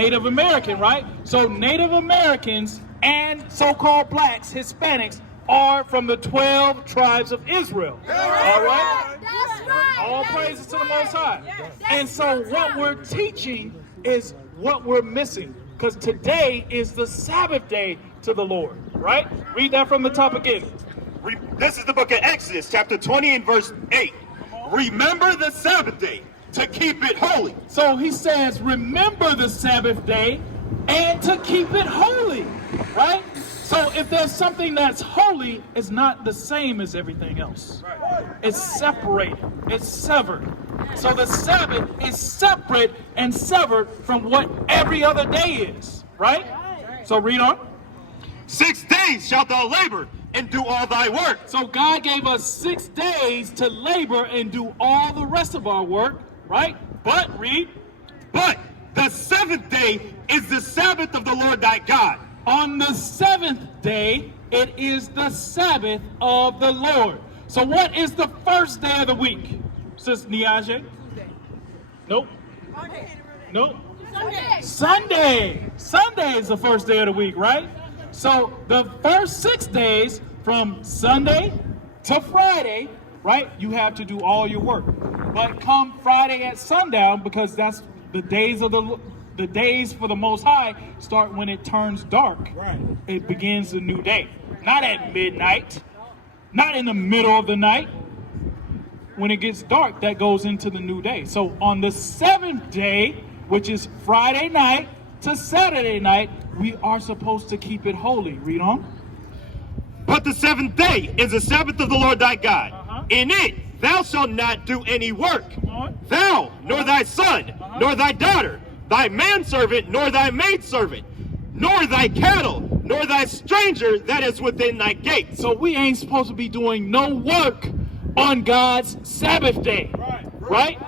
Native American, right? So Native Americans and so-called blacks, Hispanics, are from the 12 tribes of Israel. All right? That's right. All praises to the Most High. And so what we're teaching is what we're missing, because today is the Sabbath day to the Lord, right? Read that from the top again. This is the book of Exodus, chapter 20 and verse 8. Remember the Sabbath day to keep it holy. So he says, remember the Sabbath day and to keep it holy, right? So if there's something that's holy, it's not the same as everything else. It's separated, it's severed. So the Sabbath is separate and severed from what every other day is, right? So read on. 6 days shalt thou labor and do all thy work. So God gave us 6 days to labor and do all the rest of our work, right? But read. But the 7th day is the Sabbath of the Lord thy God. On the 7th day, it is the Sabbath of the Lord. So what is the first day of the week? Sis Niaje? Nope. Nope. Sunday. Sunday is the first day of the week, right? So the first 6 days from Sunday to Friday, right, you have to do all your work. But come Friday at sundown, because that's the days of the days for the Most High start when it turns dark. Right. It begins a new day. Not at midnight, not in the middle of the night. When it gets dark, that goes into the new day. So on the 7th day, which is Friday night to Saturday night, we are supposed to keep it holy. Read on. But the 7th day is the Sabbath of the Lord thy God. In it thou shalt not do any work. Thou, nor thy son, nor thy daughter, thy manservant, nor thy maidservant, nor thy cattle, nor thy stranger that is within thy gates. So we ain't supposed to be doing no work on God's Sabbath day. Right?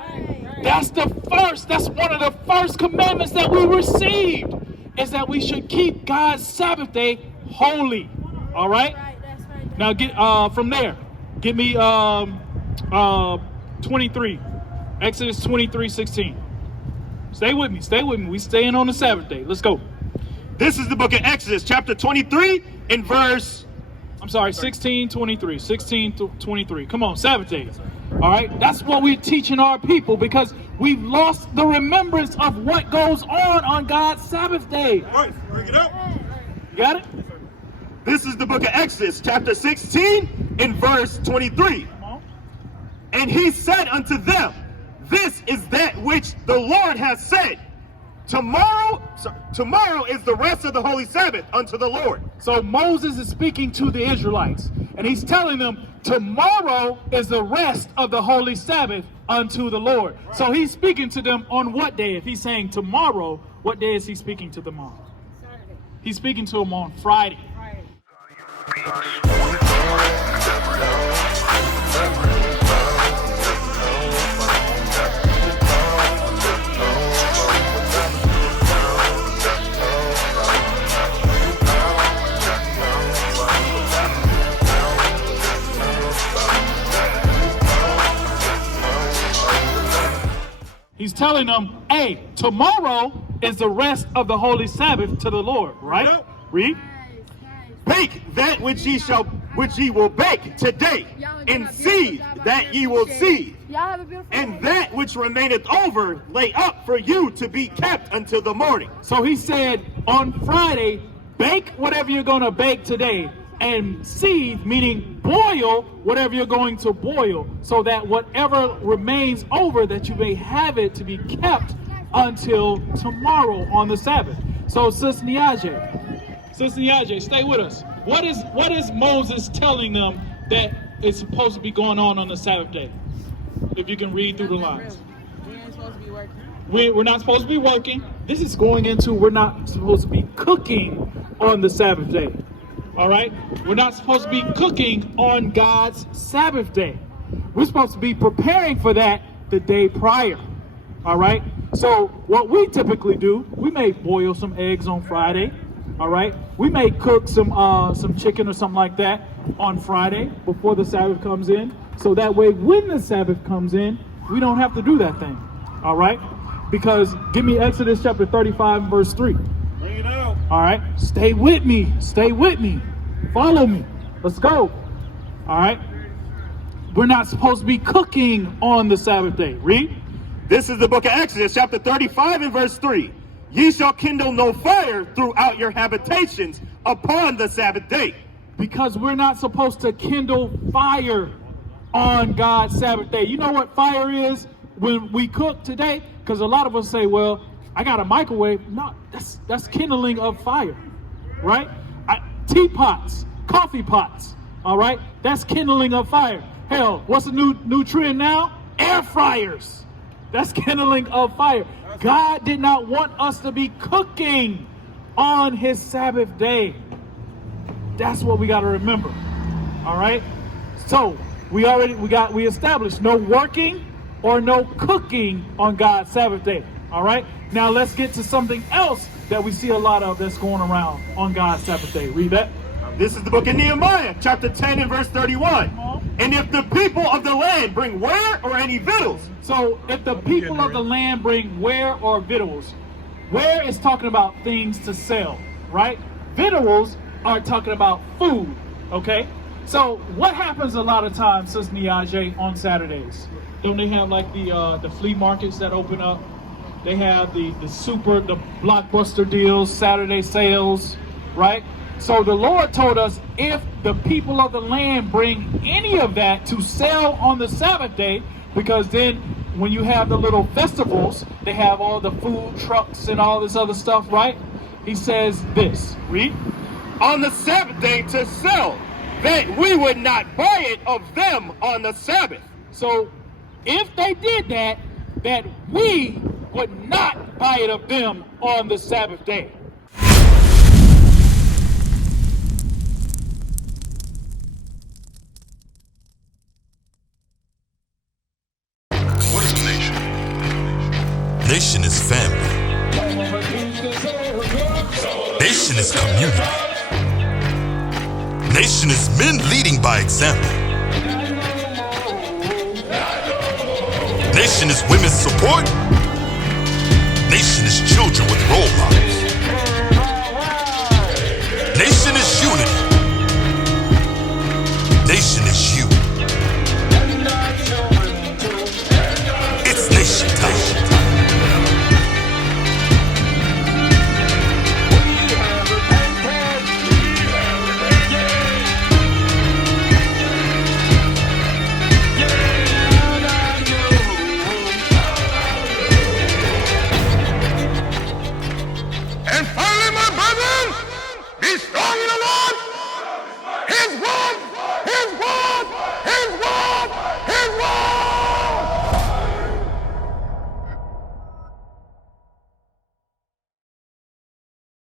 That's one of the first commandments that we received, is that we should keep God's Sabbath day holy. All right? Now get from there. Give me 23. Exodus 23:16. Stay with me. Stay with me. We staying on the Sabbath day. Let's go. This is the book of Exodus, chapter 23, and verse... 16:23. 16:23. Come on, Sabbath day. All right? That's what we're teaching our people, because we've lost the remembrance of what goes on God's Sabbath day. All right, bring it up. You got it? This is the book of Exodus, chapter 16, and verse 23. And he said unto them, this is that which the Lord has said. Tomorrow is the rest of the holy Sabbath unto the Lord. So Moses is speaking to the Israelites, and he's telling them tomorrow is the rest of the holy Sabbath unto the Lord. Right. So he's speaking to them on what day? If he's saying tomorrow, what day is he speaking to them on? Saturday. He's speaking to them on Friday. He's telling them, hey, tomorrow is the rest of the holy Sabbath to the Lord, right? Yep. Read. Bake that which ye will bake today, and seethe that ye will seethe, and that which remaineth over lay up for you to be kept until the morning. So he said on Friday, bake whatever you're going to bake today, and seethe, meaning boil whatever you're going to boil, so that whatever remains over, that you may have it to be kept until tomorrow on the Sabbath. So Sister Niaje, stay with us. What is Moses telling them that is supposed to be going on the Sabbath day? If you can read through the lines. We ain't supposed to be working. We're not supposed to be working. This is going into we're not supposed to be cooking on the Sabbath day. All right? We're not supposed to be cooking on God's Sabbath day. We're supposed to be preparing for that the day prior. All right? So what we typically do, we may boil some eggs on Friday. All right? We may cook some chicken or something like that on Friday before the Sabbath comes in. So that way when the Sabbath comes in, we don't have to do that thing. All right? Because give me Exodus chapter 35 verse 3. Bring it out. All right, stay with me, follow me, let's go. All right, we're not supposed to be cooking on the Sabbath day. Read. This is the book of Exodus, chapter 35 and verse 3. Ye shall kindle no fire throughout your habitations upon the Sabbath day. Because we're not supposed to kindle fire on God's Sabbath day. You know what fire is when we cook today? Because a lot of us say, well, I got a microwave. No, that's kindling of fire, right? Teapots, coffee pots, all right? That's kindling of fire. Hell, what's the new trend now? Air fryers. That's kindling of fire. God did not want us to be cooking on his Sabbath day. That's what we got to remember. All right? So, we established no working or no cooking on God's Sabbath day. All right? Now let's get to something else that we see a lot of that's going around on God's Sabbath day. Read that. This is the book of Nehemiah, chapter 10 and verse 31. And if the people of the land bring ware or any victuals. So if the people of the land bring ware or victuals, ware is talking about things to sell, right? Victuals are talking about food, okay? So what happens a lot of times, Sister Niaje, on Saturdays? Don't they have like the flea markets that open up? They have the blockbuster deals, Saturday sales, right? So the Lord told us if the people of the land bring any of that to sell on the Sabbath day, because then when you have the little festivals, they have all the food trucks and all this other stuff, right? He says this, read. On the Sabbath day to sell, that we would not buy it of them on the Sabbath. So if they did that, that we would not buy it of them on the Sabbath day. What is a nation? Nation is family. Nation is community. Nation is men leading by example. Nation is women's support. Nation is children with role models.